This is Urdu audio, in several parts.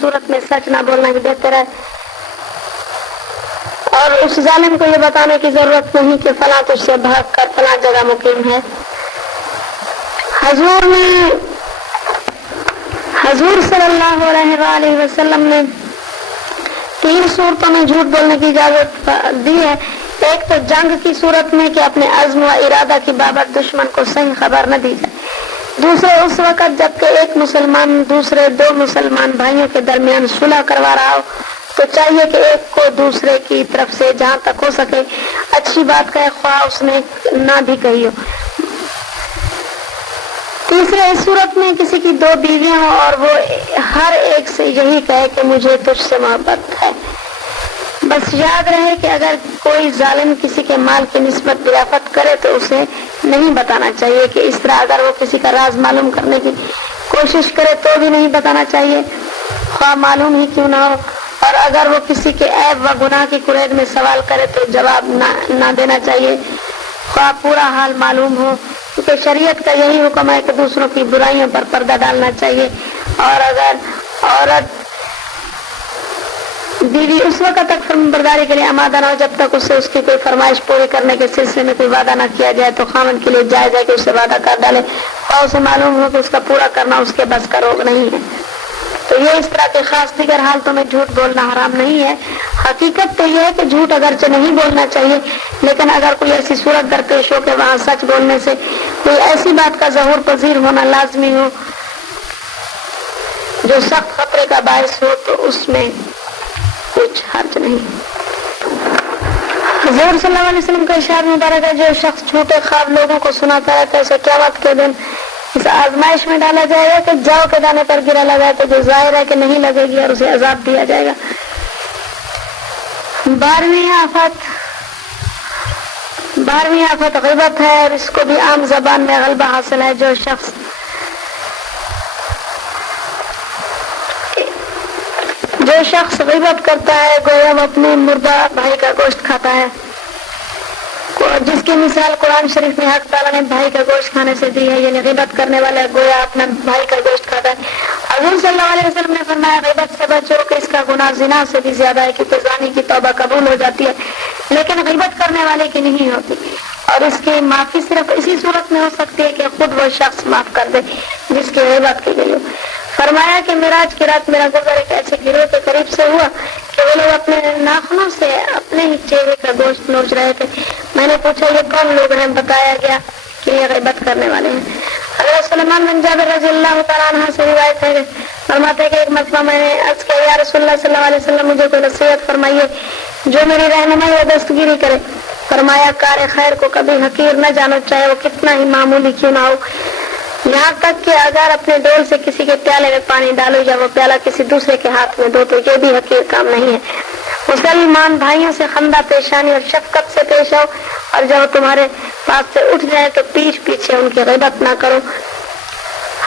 صورت میں سچ نہ بولنا ہی بہتر ہے، اور اس ظالم کو یہ بتانے کی ضرورت نہیں کہ فلاں تجھ سے بھاگ کر فلاں جگہ مقیم ہے۔ حضور صلی اللہ علیہ وآلہ وسلم نے 3 صورتوں میں جھوٹ بولنے کی اجازت دی ہے۔ ایک تو جنگ کی صورت میں کہ اپنے عزم و ارادہ کی بابت دشمن کو صحیح خبر نہ دی جائے۔ دوسرے اس وقت جبکہ ایک مسلمان دوسرے 2 مسلمان بھائیوں کے درمیان صلح کروا رہا ہو تو چاہیے کہ ایک کو دوسرے کی طرف سے جہاں تک ہو سکے اچھی بات کہے، خواہ اس نے نہ بھی کہی ہو۔ تیسرے اس صورت میں کسی کی 2 بیویاں ہوں اور وہ ہر ایک سے یہی کہے کہ مجھے تجھ سے محبت ہے۔ بس یاد رہے کہ اگر کوئی ظالم کسی کے مال کی نسبت دریافت کرے تو اسے نہیں بتانا چاہیے کہ اس طرح اگر وہ کسی کا راز معلوم کرنے کی کوشش کرے تو بھی نہیں بتانا چاہیے، خواہ معلوم ہی کیوں نہ ہو۔ اور اگر وہ کسی کے عیب و گناہ کی قرید میں سوال کرے تو جواب نہ دینا چاہیے، خواہ پورا حال معلوم ہو، کیونکہ شریعت کا یہی حکم ہے کہ دوسروں کی برائیوں پر پردہ ڈالنا چاہیے۔ اور اگر عورت بیوی اس وقت تک فرمانبرداری کے لیے آمادہ نہ ہو جب تک اسے اس کی کوئی فرمائش پوری کرنے کے سلسلے میں کوئی وعدہ نہ کیا جائے تو خاوند کے لیے جائز ہے کہ اسے وعدہ کر ڈالے، اور اسے معلوم ہو کہ اس کا پورا کرنا اس کے بس کا روگ نہیں ہے۔ تو یہ اس طرح کے خاص دیگر حالتوں میں جھوٹ بولنا حرام نہیں ہے۔ حقیقت تو یہ ہے کہ جھوٹ اگرچہ نہیں بولنا چاہیے، لیکن اگر کوئی ایسی صورت درپیش ہو کہ وہاں سچ بولنے سے کوئی ایسی بات کا ظہور پذیر ہونا لازمی ہو جو سخت خطرے کا باعث ہو تو اس میں کچھ حرج نہیں۔ حضور صلی اللہ علیہ وسلم کا ارشاد مبارک ہے، جو شخص جھوٹے خواب لوگوں کو سناتا رہتا ہے اسے قیامت کے دن اس آزمائش میں ڈالا جائے گا کہ جاؤ کے دانے پر گرا لگائے تو جو ظاہر ہے کہ نہیں لگے گی، اور اسے عذاب دیا جائے گا۔ 12ویں آفت غیبت ہے، اور اس کو بھی عام زبان میں غلبہ حاصل ہے۔ جو شخص غیبت کرتا ہے گویا وہ اپنے مردہ بھائی کا گوشت کھاتا ہے، جس کی مثال قرآن شریف میں حق تعالیٰ نے بھائی کا گوشت کھانے سے دی ہے، یعنی غیبت کرنے والا گویا اپنا بھائی کا گوشت کھاتا ہے۔ حضور صلی اللہ علیہ وسلم نے فرمایا غیبت سے بچو کہ اس کا گناہ زنا سے بھی زیادہ ہے، کیونکہ زانی کی توبہ قبول ہو جاتی ہے لیکن غیبت کرنے والے کی نہیں ہوتی، اور اس کی معافی صرف اسی صورت میں ہو سکتی ہے کہ خود وہ شخص معاف کر دے جس کی غیبت کی گئی ہو۔ فرمایا کہ معراج کی رات میرا گزر ایک ایسے گروہ کے قریب سے ہوا کہ وہ لوگ اپنے ناخنوں سے اپنے ہی چہرے کا گوشت نوچ رہے تھے۔ میں نے پوچھا یہ کون لوگ ہیں؟ بتایا گیا کہ یہ غیبت کرنے والے ہیں۔ حضرت سلمان بن جابر رضی اللہ تعالیٰ عنہ سے روایت ہے، فرماتے کہ ایک مرتبہ میں نے عرض کیا یا رسول اللہ صلی اللہ علیہ وسلم مجھے کوئی نصیحت فرمائیے جو میری رہنمائی و دستگیری کرے۔ فرمایا کار خیر کو کبھی حقیر نہ جانو، چاہے وہ کتنا ہی معمولی کیوں نہ ہو، یہاں تک کہ اگر اپنے ڈول سے کسی کے پیالے میں پانی ڈالو یا وہ پیالہ کسی دوسرے کے ہاتھ میں دو تو یہ بھی حقیر کام نہیں ہے۔ مسلمان بھائیوں سے خندہ پیشانی اور شفقت سے پیش آؤ، اور جب تمہارے پاس سے اٹھ جائے تو پیچھے ان کی غیبت نہ کرو۔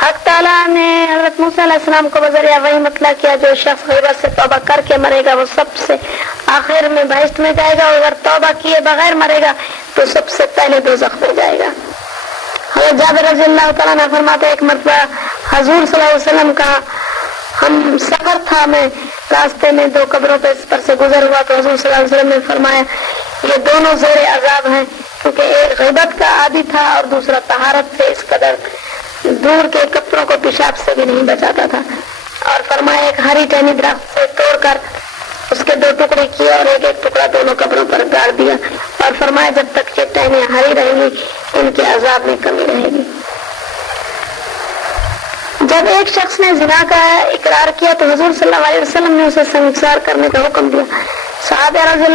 حق تعالیٰ نے حضرت موسیٰ علیہ السلام کو بذریعہ وحی مطلع کیا جو شخص غیبت سے توبہ کر کے مرے گا وہ سب سے آخر میں بہشت میں جائے گا، اور اگر توبہ کیے بغیر مرے گا تو سب سے پہلے دوزخ میں جائے گا۔ حضرت جابر رضی اللہ تعالیٰ نے فرماتے ایک مرتبہ حضور صلی اللہ علیہ وسلم کا ہم سفر تھا، میں راستے میں 2 قبروں پر سے گزر ہوا تو حضور صلی اللہ علیہ وسلم نے فرمایا یہ دونوں زیر عذاب ہیں، کیونکہ ایک غیبت کا عادی تھا اور دوسرا طہارت سے اس قدر دور کے کپڑوں کو پیشاب سے بھی نہیں بچاتا تھا۔ اور فرمایا ایک ہری ٹہنی درخت سے توڑ کر اس کے 2 ٹکڑے کیے اور ایک ٹکڑا دونوں قبروں پر گاڑ دیا، اور فرمایا جب تک یہ ٹہنیاں ہری رہیں گی ان کے عذاب میں کمی رہے گی۔ جب ایک شخص نے زنا کا اقرار کیا تو حضور صلی اللہ علیہ وسلم نے اسے سنگسار کرنے کا حکم دیا۔ صحابہ رضی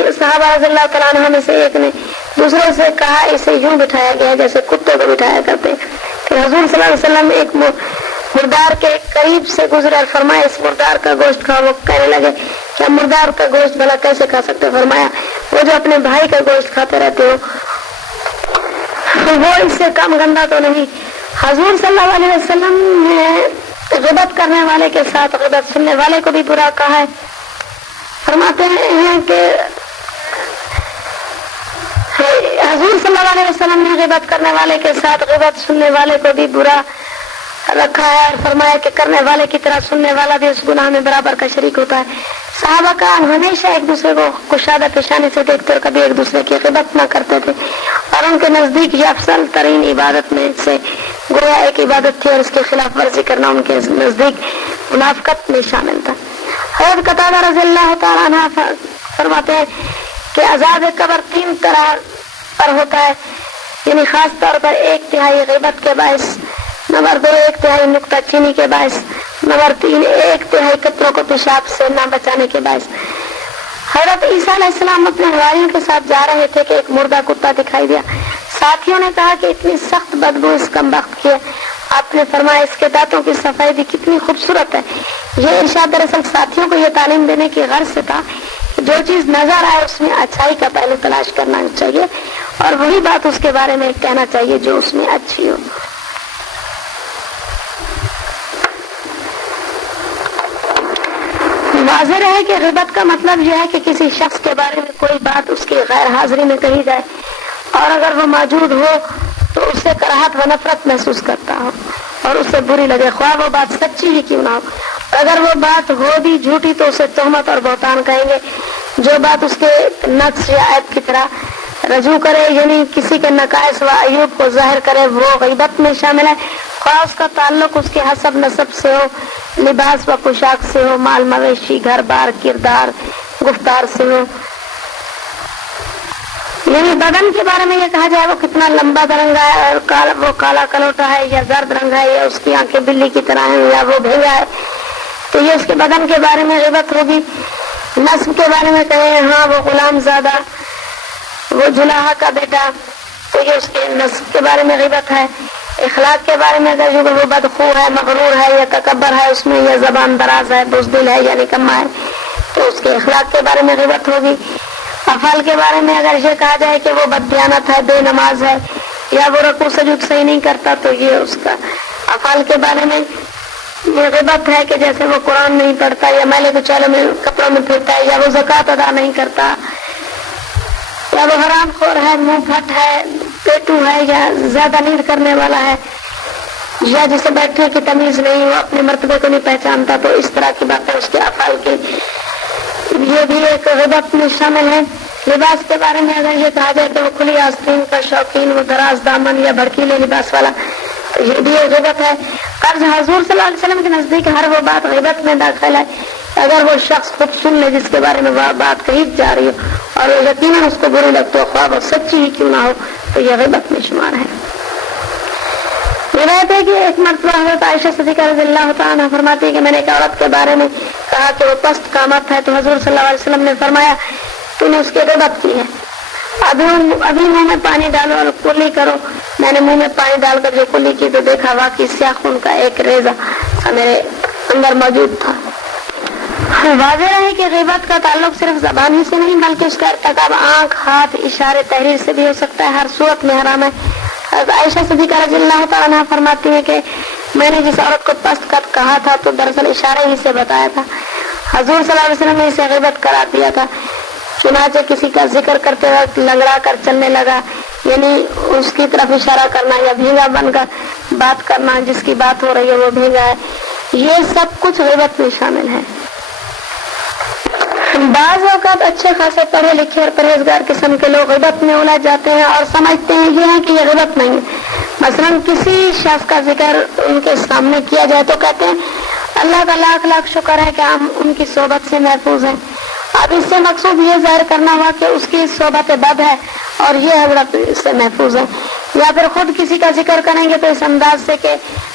اللہ تعالیٰ عنہ میں سے ایک نے دوسرے سے کہا اسے یوں بٹھایا گیا جیسے کتوں کو بٹھایا کرتے۔ کہ حضور صلی اللہ علیہ وسلم ایک مردار کے قریب سے گزرے اور فرمایا اس مردار کا گوشت کھاؤ۔ وہ کہنے لگے کیا مردار کا گوشت بھلا کیسے کھا سکتے؟ فرمایا وہ جو اپنے بھائی کا گوشت کھاتے رہتے ہو وہ اس سے کم گندا تو نہیں۔ حضور صلی اللہ علیہ وسلم نے غیبت کرنے والے کے ساتھ غیبت سننے والے کو بھی برا کہا ہے۔ فرماتے ہیں کہ حضور صلی اللہ علیہ وسلم نے غیبت کرنے والے کے ساتھ غیبت سننے والے کو بھی برا رکھا ہے اور فرمایا کہ کرنے والے کی طرح سننے والا بھی اس گناہ میں برابر کا شریک ہوتا ہے۔ صحابہ کا ہمیشہ ایک دوسرے کو کشادہ پیشانی سے دیکھتے اور کبھی ایک دوسرے کی غیبت نہ کرتے تھے، اور ان کے نزدیک یہ افضل ترین عبادت میں سے گویا ایک عبادت تھی، اور اس کی خلاف ورزی کرنا ان کے نزدیک منافقت میں شامل تھا۔ حضرت قتادہ رضی اللہ تعالیٰ عنہ فرماتے ہیں کہ عذاب قبر 3 طرح پر ہوتا ہے، یعنی خاص طور پر 1/3 غیبت کے باعث، نمبر 2 1/3 نکتہ چینی کے باعث، نمبر 3 1/3 کتروں کو پیشاب سے نہ بچانے کے باعث۔ حضرت عیسیٰ علیہ السلام اپنے حواریوں کے ساتھ جا رہے تھے کہ ایک مردہ کتا دکھائی دیا۔ ساتھیوں نے کہا کہ اتنی سخت بدبو اس کمبخت کی ہے۔ آپ نے فرمایا اس کے دانتوں کی صفائی بھی کتنی خوبصورت ہے۔ یہ ارشاد دراصل ساتھیوں کو یہ تعلیم دینے کی غرض سے تھا کہ جو چیز نظر آئے اس میں اچھائی کا پہلے تلاش کرنا چاہیے، اور وہی بات اس کے بارے میں کہنا چاہیے جو اس میں اچھی ہو۔ واضح ہے کہ غیبت کا مطلب یہ ہے کہ کسی شخص کے بارے میں کوئی بات اس کی غیر حاضری میں کہی جائے، اور اگر وہ موجود ہو تو اس سے کراہت و نفرت محسوس کرتا ہو اور اس سے بری لگے، خواہ وہ بات سچی ہی کیوں نہ ہو۔ اگر وہ بات ہو بھی جھوٹی تو اسے تہمت اور بہتان کہیں گے۔ جو بات اس کے نقص یا عیب کی طرح رجوع کرے، یعنی کسی کے نقائص و عیوب کو ظاہر کرے، وہ غیبت میں شامل ہے، خواہ اس کا تعلق اس کے حسب نسب سے ہو، لباس و پوشاک سے ہو، مال مویشی، گھر بار، کردار، گفتار سے ہو۔ یعنی بدن کے بارے میں یہ کہا جائے وہ کتنا لمبا درنگا ہے، اور وہ کالا کلوٹا ہے یا زرد رنگ ہے، یا اس کی آنکھیں بلی کی طرح ہیں، یا وہ بھینگا ہے، تو یہ اس کے بدن کے بارے میں غیبت ہوگی۔ نسب کے بارے میں کہیں ہاں وہ غلام زادہ، وہ جلاحہ کا بیٹا، تو یہ اس کے نسب کے بارے میں غیبت ہے۔ اخلاق کے بارے میں اگر وہ بدخو ہے، مغرور ہے یا تکبر ہے اس میں، یا زبان دراز ہے، بزدل ہے یا نکما ہے، تو اس کے اخلاق کے بارے میں غیبت ہوگی۔ افعال کے بارے میں اگر یہ کہا جائے کہ وہ بددیانت ہے، بے نماز ہے، یا وہ رکوع سجود صحیح نہیں کرتا، تو یہ اس کا افعال کے بارے میں یہ غیبت ہے کہ جیسے وہ قرآن نہیں پڑھتا، یا میلے کچیلے میں کپڑوں میں پھرتا ہے، یا وہ زکوٰۃ ادا نہیں کرتا، یا وہ حرام خور ہے، منہ پھٹ ہے، پیٹو ہے، یا زیادہ نیند کرنے والا ہے، یا جسے بیٹھنے کی تمیز نہیں، وہ اپنے مرتبے کو نہیں پہچانتا، تو اس طرح کی باتیں اس کے افعال کی یہ بھی ایک غیبت میں شامل ہے۔ لباس کے بارے میں اگر یہ کہا جائے کہ وہ کھلی آستین کا شوقین، وہ دراز دامن یا بھڑکیلے لباس والا، تو یہ بھی ایک غیبت ہے۔ قرض حضور صلی اللہ علیہ وسلم کے نزدیک ہر وہ بات غیبت میں داخل ہے اگر وہ شخص خود سن لے جس کے بارے میں وہ بات کہی جا رہی ہو، اور یقیناً اس کو بری لگتی ہو، خواہ وہ سچی ہی کیوں نہ ہو، تو یہ غیبت میں شمار ہے۔ روایت ہے کہ ایک مرتبہ حضرت عائشہ صدیقہ رضی اللہ تعالیٰ عنہ فرماتی ہے کہ میں نے ایک عورت کے بارے میں کہا کہ وہ پست قامت ہے، تو حضور صلی اللہ علیہ وسلم نے فرمایا تو نے اس کی غیبت کی ہے، ابھی منہ میں پانی ڈالو اور کلی کرو۔ میں نے منہ میں پانی ڈال کر جو کلی کی تو دیکھا واقعی سیاہ خون کا ایک ریزہ میرے اندر موجود تھا۔ واضح ہے کہ غیبت کا تعلق صرف زبان ہی سے نہیں بلکہ اس کا ارتکاب آنکھ، ہاتھ، اشارے، تحریر سے بھی ہو سکتا ہے، ہر صورت میں حرام ہے۔ عائشہ صدیقہ رضی اللہ تعالیٰ عنہ فرماتی ہے کہ میں نے جس عورت کو پست قد کہا تھا تو دراصل اشارے ہی سے بتایا تھا، حضور صلی اللہ علیہ وسلم نے اسے غیبت قرار دیا تھا۔ چنانچہ کسی کا ذکر کرتے وقت لنگڑا کر چلنے لگا، یعنی اس کی طرف اشارہ کرنا، یا بھینگا بن کر بات کرنا، جس کی بات ہو رہی ہے وہ بھینگا ہے، یہ سب کچھ غیبت میں شامل ہے۔ بعض اوقات اچھے خاصے پڑھے لکھے اور پرہیزگار قسم کے لوگ غیبت میں الجھ جاتے ہیں اور سمجھتے ہیں یہ ہے کہ یہ غیبت نہیں ہے۔ مثلاً کسی شخص کا ذکر ان کے سامنے کیا جائے تو کہتے ہیں اللہ کا لاکھ لاکھ شکر ہے کہ ہم ان کی صحبت سے محفوظ ہیں۔ اب اس سے مقصود یہ ظاہر کرنا ہوا کہ اس کی صحبت بد ہے اور یہ حضرت سے محفوظ ہے، یا پھر خود کسی کا ذکر کریں گے تو اس انداز سے کہ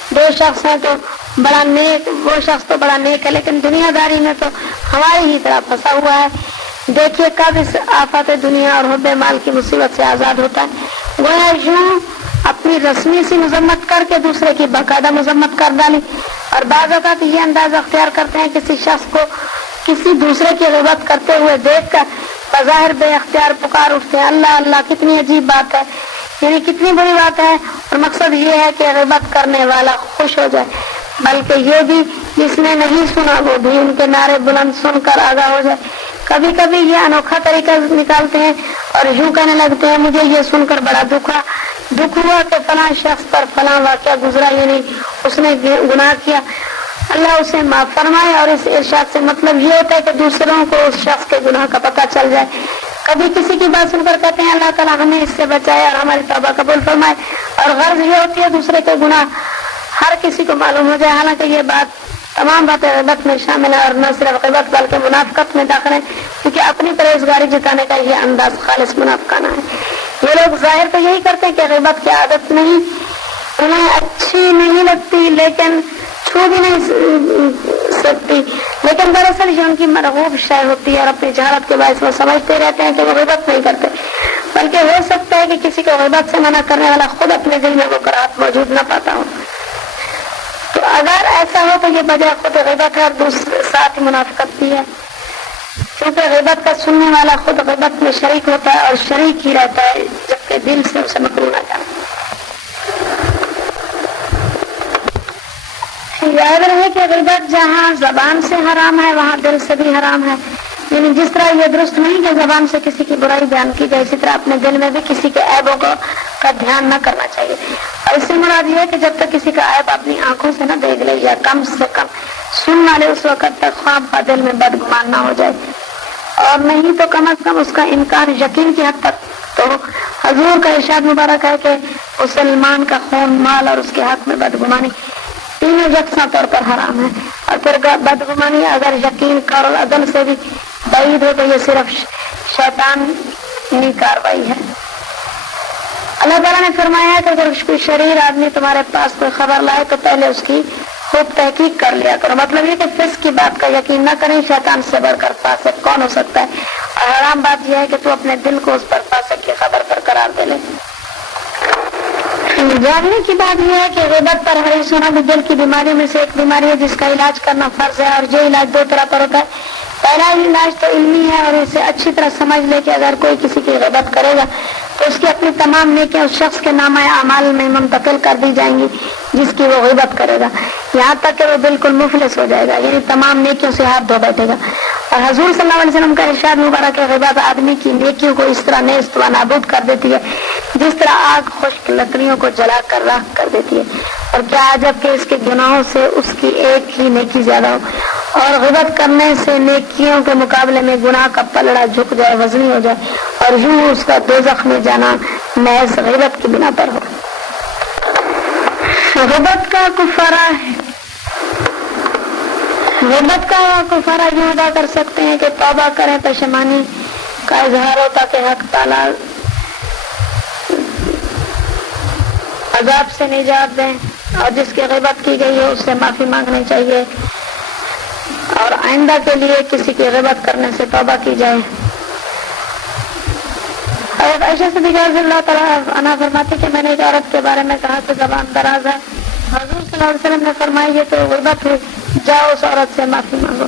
دو شخص ہیں تو بڑا نیک، وہ شخص تو بڑا نیک ہے لیکن دنیا داری میں تو ہماری ہی طرح پھنسا ہوا ہے۔ دیکھیے کب اس آفات دنیا اور حب مال کی مصیبت سے آزاد ہوتا ہے۔ گویا یوں اپنی رسمی سی مذمت کر کے دوسرے کی باقاعدہ مذمت کر ڈالی، اور بعض اوقات یہ انداز اختیار کرتے ہیں کسی شخص کو کسی دوسرے کی غیبت کرتے ہوئے دیکھ کر بظاہر بے اختیار پکار اٹھتے ہیں اللہ اللہ، کتنی عجیب بات ہے، یعنی کتنی بڑی بات ہے، اور مقصد یہ ہے کہ غیبت کرنے والا خوش ہو جائے، بلکہ یہ بھی جس نے نہیں سنا وہ بھی ان کے نعرے بلند سن کر آگاہ ہو جائے۔ کبھی کبھی یہ انوکھا طریقہ نکالتے ہیں اور یوں کہنے لگتے ہیں مجھے یہ سن کر بڑا دکھا دکھ ہوا کہ فلاں شخص پر فلاں واقعہ گزرا، یعنی اس نے گناہ کیا، اللہ اسے معاف فرمائے۔ اور اس ارشاد سے مطلب یہ ہوتا ہے کہ دوسروں کو اس شخص کے گناہ کا پتہ چل جائے۔ کبھی کسی کی بات سن کر کہتے ہیں اللہ تعالیٰ ہمیں اس سے بچائے اور ہماری توبہ قبول فرمائے، اور غرض یہ ہوتی ہے دوسرے کے گناہ ہر کسی کو معلوم ہو جائے، حالانکہ یہ بات تمام باتیں غیبت میں شامل ہے، اور نہ صرف غیبت بلکہ منافقت میں داخل ہے، کیونکہ اپنی پرہیزگاری جتانے کا یہ انداز خالص منافقانہ ہے۔ یہ لوگ ظاہر تو یہی کرتے ہیں کہ غیبت کی عادت نہیں، انہیں اچھی نہیں لگتی، لیکن چھو بھی نہیں سکتی، لیکن دراصل یہ ان کی مرغوب شے ہوتی ہے، اور اپنی جہالت کے باعث وہ سمجھتے رہتے ہیں کہ وہ غیبت نہیں کرتے، بلکہ ہو سکتا ہے کہ کسی کو غیبت سے منع کرنے والا خود اپنے دل میں وہ کراہت موجود نہ پاتا ہو۔ تو اگر ایسا ہو تو یہ بجائے خود غیبت ہے، اور دوسرے ساتھ منافقت بھی ہے، کیونکہ غیبت کا سننے والا خود غیبت میں شریک ہوتا ہے اور شریک ہی رہتا ہے جبکہ دل سے اسے مکروہ نہ جائے۔ یاد رہے کہ غیبت جہاں زبان سے حرام ہے وہاں دل سے بھی حرام ہے، یعنی جس طرح یہ درست نہیں کہ زبان سے کسی کی برائی بیان کی جائے، اسی طرح اپنے دل میں بھی کسی کے عیبوں کا دھیان نہ کرنا چاہیے۔ اور اس سے مراد یہ ہے کہ جب تک کسی کا عیب اپنی آنکھوں سے نہ دیکھ لے یا کم سے کم سن نہ لے، اس وقت تک خواہ دل میں بدگمان نہ ہو جائے، اور نہیں تو کم از کم اس کا انکار یقین کی حد تک۔ تو حضور کا ارشاد مبارک ہے کہ مسلمان کا خون، مال اور اس کے حق میں بدگمانی تینوں یکساں طور پر حرام ہے، اور پھر بدگمانی اگر یقین کر اور عدل سے بھی بعید ہو تو یہ صرف شیطانی کاروائی ہے۔ اللہ تعالیٰ نے فرمایا کہ اگر کوئی شریر آدمی تمہارے پاس کوئی خبر لائے تو پہلے اس کی خوب تحقیق کر لیا کرو۔ مطلب یہ کہ فسق کی بات کا یقین نہ کریں، شیطان سے بڑھ کر فاسق کون ہو سکتا ہے، اور حرام بات یہ ہے کہ تو اپنے دل کو اس پر فاسق کی خبر پر قرار دے لے۔ جاننے کی بات یہ ہے کہ غیبت پر حریص ہونا بھی دل کی بیماریوں میں سے ایک بیماری ہے جس کا علاج کرنا فرض ہے، اور یہ علاج دو طرح پر ہوتا ہے۔ پہلا علاج تو علمی ہے، اور اسے اچھی طرح سمجھ لے کہ اگر کوئی کسی کی غیبت کرے گا تو اس کی اپنی تمام نیکیاں اس شخص کے نامہ اعمال میں منتقل کر دی جائیں گی جس کی وہ غیبت کرے گا، یہاں تک کہ وہ بالکل مفلس ہو جائے گا، یعنی تمام نیکیوں سے ہاتھ دھو بیٹھے گا۔ اور حضور صلی اللہ علیہ وسلم کا ارشاد مبارک ہے غیبت آدمی کی نیکیوں کو اس طرح نیست و نابود کر دیتی ہے جس طرح آگ خشک لکڑیوں کو جلا کر راکھ کر دیتی ہے، اور کیا عجب کہ اس کے گناہوں سے اس کی ایک ہی نیکی زیادہ ہو، اور غیبت کرنے سے نیکیوں کے مقابلے میں گناہ کا پلڑا جھک جائے، وزنی ہو جائے، اور یوں اس کا دوزخ میں جانا محض غیبت کی بنا پر ہو۔ غیبت کا کفارہ ہے، غیبت کا کفارہ یوں ادا کر سکتے ہیں کہ توبہ کریں، پشیمانی کا اظہار ہو تاکہ حق تعالیٰ عذاب سے نجات دیں، اور جس کی غیبت کی گئی ہے اس سے معافی مانگنی چاہیے، اور آئندہ کے لیے کسی کی غیبت کرنے سے توبہ کی جائے۔ حضرت عائشہ صدیقہ رضی اللہ تعالیٰ عنہا فرماتی کہ میں نے ایک عورت کے بارے میں کہا کہ زبان دراز ہے، حضور صلی اللہ علیہ وسلم نے فرمایا یہ تو غیبت ہوئی، جاؤ اس عورت سے معافی مانگو۔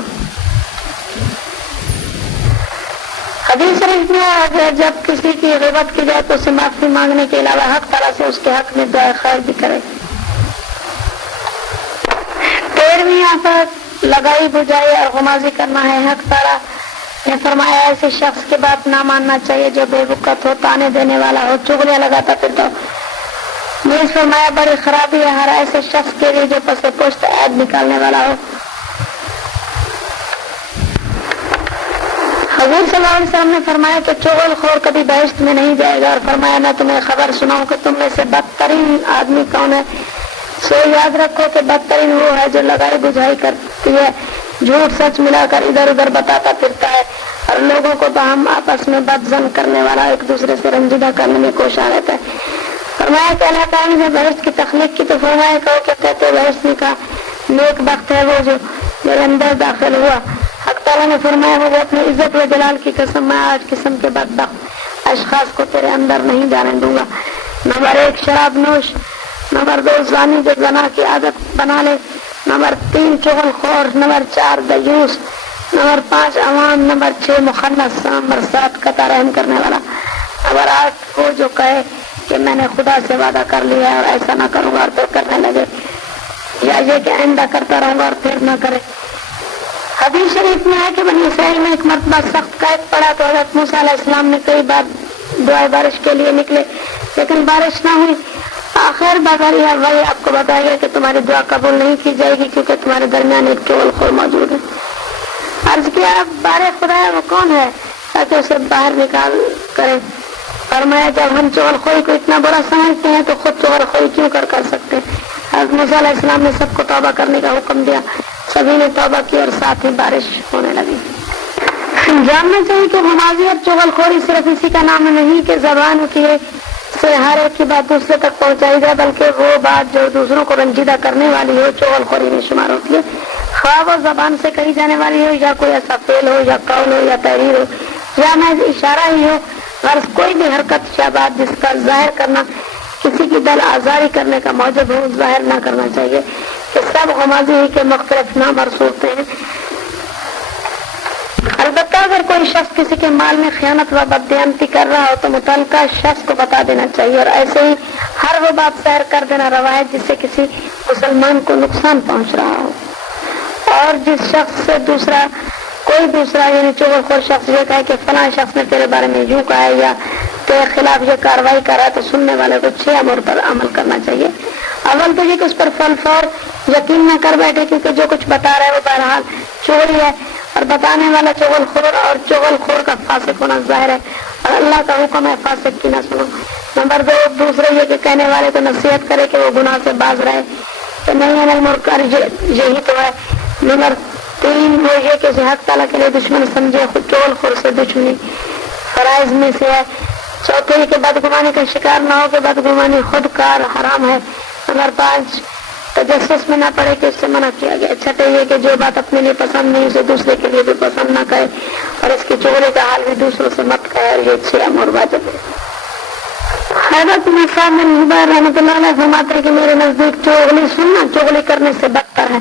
حدیث شریف میں اگر جب کسی کی غیبت کی جائے تو اسے معافی مانگنے کے علاوہ حق تعالیٰ سے اس کے حق میں دعا خیر بھی کرے۔ 13ویں آفت لگائی بجائی اور غمازی کرنا ہے۔ حق تعالیٰ نے فرمایا ایسے شخص کی بات نہ ماننا چاہیے جو بے وقت ہو، تانے دینے والا ہو، چغلیاں لگاتا پھرتا ہو۔ نیز فرمایا بڑی خرابی ہے ہر ایسے شخص کے لیے جو پس پشت عیب نکالنے والا ہو۔ حضور صلی اللہ علیہ وسلم نے فرمایا کہ چغل خور کبھی بہشت میں نہیں جائے گا، اور فرمایا میں تمہیں خبر سناؤں کہ تم میں سے بدترین آدمی کون ہے؟ سو یاد رکھو کہ بدترین وہ ہے جو لگائی بجھائی کرتی ہے، جھوٹ سچ ملا کر ادھر ادھر بتاتا پھرتا ہے، اور لوگوں کو تو ہم آپس میں بدظن کرنے والا ایک دوسرے سے رنجیدہ کرنے میں کوشاں رہتا ہے۔ فرمایا کہ اللہ تعالیٰ نے بہشت کی تخلیق کی تو فرمایا کہو کہ کہتے بہشت کا نیک بخت ہے وہ جو اندر داخل ہوا۔ حق تعالیٰ نے فرمایا وہ اپنی عزت و جلال کی قسم میں آج قسم کے بدبخت اشخاص کو تیرے اندر نہیں جانے دوں گا۔ نمبر 1 شراب نوش، نمبر 2 زانی جو زنا کی عادت بنا لے، نمبر 3 چغل خور، نمبر 4 دیوس، نمبر 5 عوام، نمبر 6 مخنث، نمبر 7 قطع رحم کرنے والا، نمبر 8 وہ جو کہے کہ میں نے خدا سے وعدہ کر لیا ہے اور ایسا نہ کروں گا اور پھر کرنے لگے، یا یہ کہ آئندہ کرتا رہوں گا اور پھر نہ کرے۔ حدیث شریف میں ہے کہ بنی اسرائیل میں ایک مرتبہ سخت قحط پڑا تو حضرت موسیٰ علیہ السلام نے کئی بار دعائے بارش کے لیے نکلے، لیکن بارش نہ ہوئی. آخر بازاری وہی آپ کو بتائے گا کہ تمہاری دعا قبول نہیں کی جائے گی کیونکہ تمہارے درمیان ایک چغل خور موجود ہے. عرض کیا بار خدا ہے وہ کون ہے تاکہ اسے باہر نکال کرے. فرمایا جب ہم چغل خوری کو اتنا بڑا سمجھتے ہیں تو خود چغل خوری کیوں کر سکتے. حضرت موسیٰ علیہ السلام نے سب کو توبہ کرنے کا حکم دیا. سبھی نے توبہ کی اور ساتھ ہی بارش ہونے لگی. جاننا چاہیے کہ نمازی اور چغل خوری صرف اسی کا نام نہیں کہ زبان ہوتی ہے سے ہر ایک کی بات دوسرے تک پہنچائی جائے، بلکہ وہ بات جو دوسروں کو رنجیدہ کرنے والی ہو چغل خوری میں شمار ہوتی ہے. خواہ وہ زبان سے کہی جانے والی ہو یا کوئی ایسا فعل ہو یا قول ہو یا تحریر ہو یا محض اشارہ ہی ہو. غرض کوئی بھی حرکت یا بات جس کا ظاہر کرنا کسی کی دل آزاری کرنے کا موجب ہو ظاہر نہ کرنا چاہیے. یہ سب غمازی ہی کے مختلف نام اور صورتیں ہیں. البتہ اگر کوئی شخص کسی کے مال میں خیانت و بددیانتی کر رہا ہو تو متعلقہ شخص کو بتا دینا چاہیے اور ایسے ہی ہر وہ بات ظاہر کر دینا روا ہے جس سے کسی مسلمان کو نقصان پہنچ رہا ہو. اور جس شخص سے کوئی دوسرا یعنی چغل خور شخص یہ کہے کہ فلاں شخص نے تیرے بارے میں یوں کہا ہے یا تیرے خلاف یہ کاروائی کر رہا ہے تو سننے والے کو 6 امور پر عمل کرنا چاہیے. اول تو یہ کہ اس پر فل فور یقین نہ کر بیٹھے کیونکہ جو کچھ بتا رہا ہے وہ بہرحال چغلی ہے اور بتانے والا چغل خور اور چغل خور کا فاسق ہونا ظاہر ہے اور اللہ کا حکم ہے فاسق کی نہ سنو. نمبر 2 دوسرے یہ کہ کہنے والے کو نصیحت کرے کہ وہ گناہ سے باز رہے تو نہیں ہے المنکر یہی تو ہے. نمبر 3 وہ یہ کہ حق تعالیٰ کے لیے دشمن سمجھے خود چغل خور سے دشمنی فرائض میں سے ہے. چوتھے یہ کہ بدگمانی کا شکار نہ ہو کہ بدگمانی خود کار حرام ہے. نمبر 5 تجسس میں نہ پڑے کہ اس سے منع کیا گیا. چھٹے یہ کہ جو بات اپنے لیے پسند نہیں اسے دوسرے کے لیے بھی پسند نہ کرے اور اس کی چغلی کا حال بھی دوسروں سے مت کہے اور یہ 6 امور واجب ہے. حضرت صاحب نے رحمۃ اللہ علیہ فرماتے ہیں کہ میرے نزدیک چغلی سننا چغلی کرنے سے بدتر ہے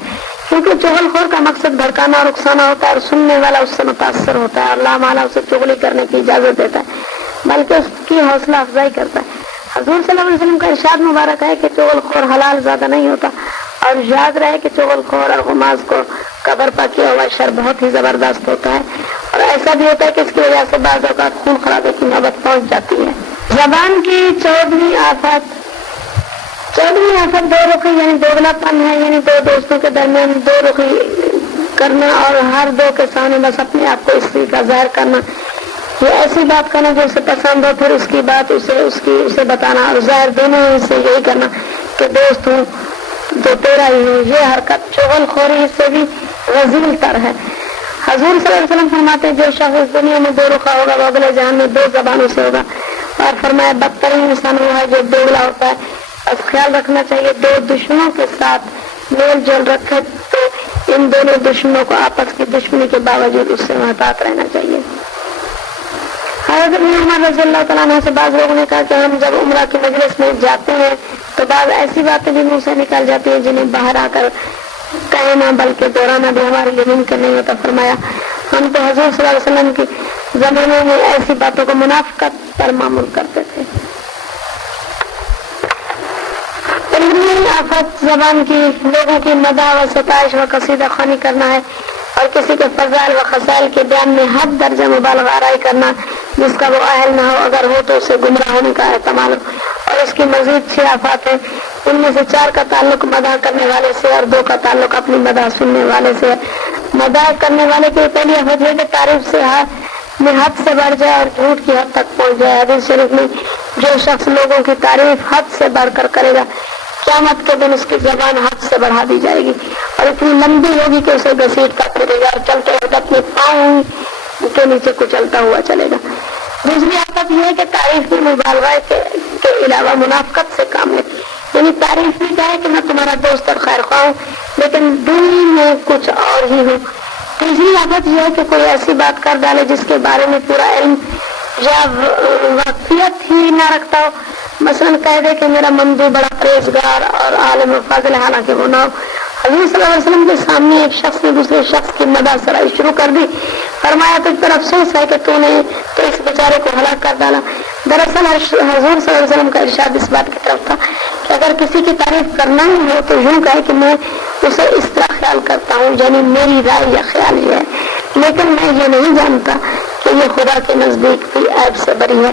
کیونکہ چغل خور کا مقصد بھڑکانا اور اکسانا ہوتا ہے اور سننے والا اس سے متاثر ہوتا ہے اور اللہ تعالیٰ اسے چغلی کرنے کی اجازت دیتا ہے بلکہ اس کی حوصلہ افزائی کرتا ہے. حضور صلی اللہ علیہ وسلم کا ارشاد مبارک ہے کہ چغل خور حلال زیادہ نہیں ہوتا اور یاد رہے کہ چغل خور اور غماز کو قبر پا کیا ہوا شر بہت ہی زبردست ہوتا ہے اور ایسا بھی ہوتا ہے کہ اس کی وجہ سے بعض اوقات خون خرابے کی نوبت پہنچ جاتی ہے. زبان کی 14ویں آفت دو رخی یعنی دوگلا پن ہے یعنی دو دوستوں کے درمیان دو رخی کرنا اور ہر دو کے سامنے بس اپنے آپ کو اس کا ظاہر کرنا. یہ ایسی بات کرنا جو اسے پسند ہو پھر اس کی بات اسے بتانا اور ظاہر دونوں سے یہی کرنا کہ دوست ہوں تو تیرا ہی ہوں. یہ حرکت چغل خوری سے بھی رذیل تر ہے. حضور صلی اللہ علیہ وسلم فرماتے جو شخص اس دنیا میں دو رخا ہوگا وہ اگلے جہان میں 2 زبانوں سے ہوگا اور فرمایا بدترین انسان وہ ہے جو دوگلا ہوتا ہے. بس خیال رکھنا چاہیے 2 دشمنوں کے ساتھ میل جول رکھے تو ان دونوں دشمنوں کو آپس کی دشمنی کے باوجود اس سے محتاط رہنا چاہیے. حضرت عمر رضی اللہ تعالیٰ عنہ سے بعض لوگوں نے کہا کہ ہم جب عمرہ کی مجلس میں جاتے ہیں تو بعض ایسی باتیں بھی منہ سے نکل جاتی ہیں جنہیں باہر آ کر کہنا بلکہ دوہرانا بھی ہمارے لیے ممکن نہیں ہوتا. فرمایا ہم تو حضور صلی اللہ علیہ وسلم کی زمانے میں ایسی باتوں کو منافقت پر معمول کرتے تھے. آفت زبان کی لوگوں کی مدح و ستائش و قصیدہ خوانی کرنا ہے اور کسی کے فضائل و خصائل کے بیان میں حد درجہ مبالغہ آرائی کرنا جس کا وہ اہل نہ ہو اگر ہو تو اسے گمراہ ہونے کا احتمال ہو. اور اس کی مزید 6 آفات ہیں. ان میں سے 4 کا تعلق مدح کرنے والے سے اور 2 کا تعلق اپنی مدح سننے والے سے ہے. مدح کرنے والے کی پہلی آفت ہے کہ تعریف سے حد سے بڑھ جائے اور جھوٹ کی حد تک پہنچ جائے. حدیث شریف میں جو شخص لوگوں کی تعریف حد سے بڑھ کر کرے گا قیامت کے دن اس کی زبان حد سے بڑھا دی جائے گی اور اتنی لمبی ہوگی کہ اسے گھسیٹ کر پھرے گا اور چلتے ہوئے اپنے پاؤں کے نیچے کچلتا ہوا چلے گا. دوسری آفت یہ ہے کہ تعریف کی مبالغہ کے علاوہ منافقت سے کام لے یعنی تعریف بھی کہے کہ میں تمہارا دوست اور خیر خواہ ہوں لیکن دل میں کچھ اور ہی ہوں. تیسری آفت یہ ہے کہ کوئی ایسی بات کر ڈالے جس کے بارے میں پورا علم یا واقفیت ہی نہ رکھتا ہو. مثلاً کہہ دے کہ میرا مندو بڑا پرہیزگار اور عالم و فاضل حالانکہ وہ نہ ہو. حضور صلی اللہ علیہ وسلم کے سامنے ایک شخص نے دوسرے شخص کی مدح سرائی شروع کر دی. فرمایا تجھ پر افسوس ہے کہ تو نے تو اس بیچارے کو ہلاک کر ڈالا. دراصل حضور صلی اللہ علیہ وسلم کا ارشاد اس بات کی طرف تھا کہ اگر کسی کی تعریف کرنا ہی ہو تو یوں کہے کہ میں اسے اس طرح خیال کرتا ہوں یعنی میری رائے یا خیال یہ ہے لیکن میں یہ نہیں جانتا کہ یہ خدا کے نزدیک بھی عیب سے بری ہے.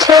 6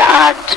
8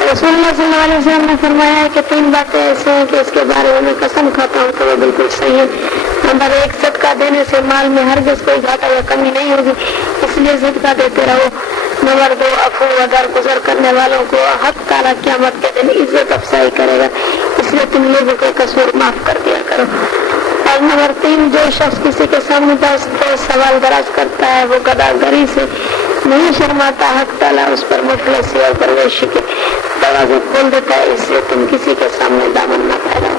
رسول اللہ صلی اللہ علیہ وسلم نے فرمایا ہے کہ 3 باتیں ایسے ہیں کہ اس کے بارے میں قسم کھاتا ہوں تو وہ بالکل صحیح ہے. نمبر 1, صدقہ دینے سے مال میں ہرگز کوئی گھاٹا یا کمی نہیں ہوگی, اس لیے صدقہ دیتے رہو. نمبر 2, عفو و درگزر کرنے والوں کو حق تعالیٰ قیامت کے دن عزت افزائی کرے گا, اس لیے تم لوگوں کے قصور معاف کر دیا کرو. اور نمبر 3, جو شخص کسی کے سامنے سوال دراز کرتا ہے وہ گداگری سے نہیں شرماتا, حق تعالیٰ اس پر مفلسی اور پرویشی کے دروازے کھول دیتا ہے, اس لیے تم کسی کے سامنے دامن نہ پھیلاؤ.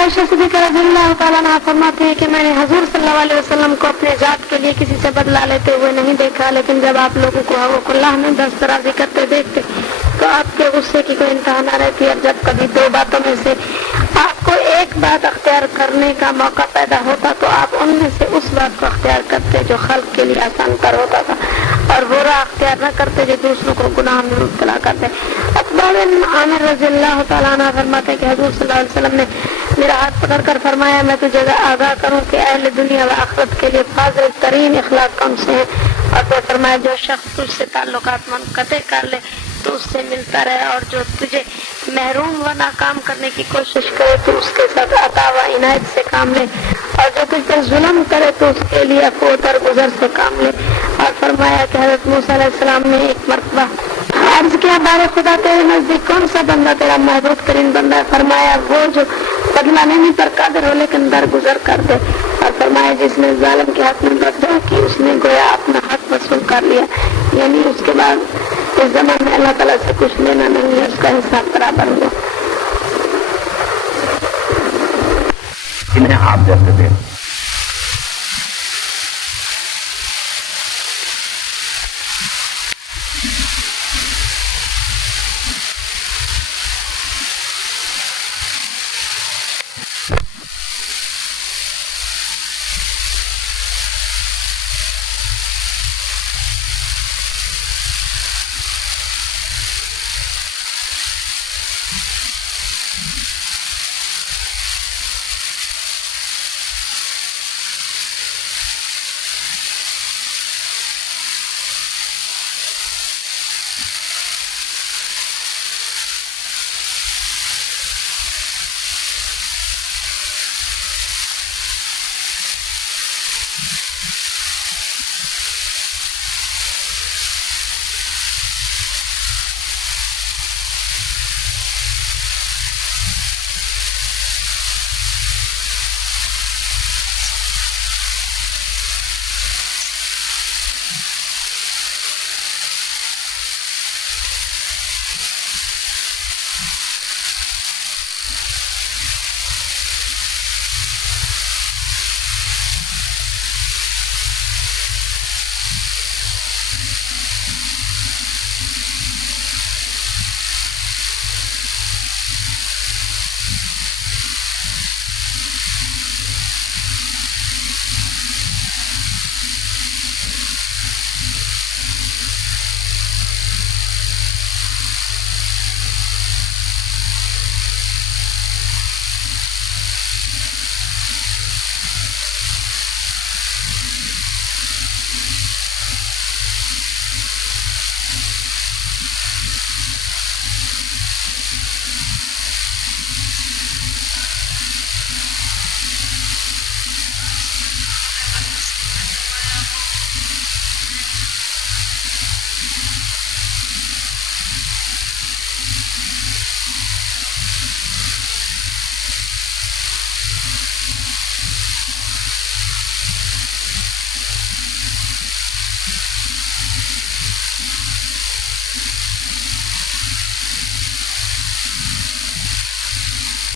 عائشہ صدیقہ رضی اللہ تعالیٰ عنہا فرماتے ہیں کہ میں نے حضور صلی اللہ علیہ وسلم کو اپنے ذات کے لیے کسی سے بدلہ لیتے ہوئے نہیں دیکھا, لیکن جب آپ لوگوں کو حقوق اللہ میں دسترازی کرتے دیکھتے تو آپ کے غصے کی کوئی انتہا نہ رہتی, اور جب کبھی 2 باتوں میں سے آپ کو ایک بات اختیار کرنے کا موقع پیدا ہوتا تو آپ ان میں سے اس بات کو اختیار کرتے جو خلق کے لیے آسان تر ہوتا تھا, اور برا اختیار نہ کرتے جو دوسروں کو گناہ میں مبتلا کرتے. عقبہ بن عامر رضی اللہ تعالیٰ عنہ فرماتے کہ حضور صلی اللہ علیہ وسلم نے میرا ہاتھ پکڑ کر فرمایا, میں تجھے آگاہ کروں کہ اہل دنیا و آخرت کے لیے فاضل ترین اخلاق کون سے ہیں, اور پھر فرمایا جو شخص تجھ سے تعلقات منقطع کر لے تو اس سے ملتا رہے, اور جو تجھے محروم و ناکام کرنے کی کوشش کرے تو اس کے ساتھ عطا و عنایت سے کام لے, اور جو تجھ پر ظلم کرے تو اس کے لیے عفو و درگزر سے کام لے. اور فرمایا کہ حضرت موسیٰ علیہ السلام نے ایک مرتبہ عرض کیا, بارے خدا تیرے نزدیک کون سا بندہ تیرا محبوب ترین بندہ ہے؟ فرمایا وہ جو بدلہ لینے پر قادر ہو لیکن درگزر کر دے. اور فرمایا جس نے ظالم کے حق میں بدلہ کی اس نے گویا اپنا حق وصول کر لیا, یعنی اس کے بعد اس زمان میں اللہ تعالیٰ سے کچھ لینا نہیں ہے, اس کا حساب برابر ہوا. انہیں آپ جیسے دیں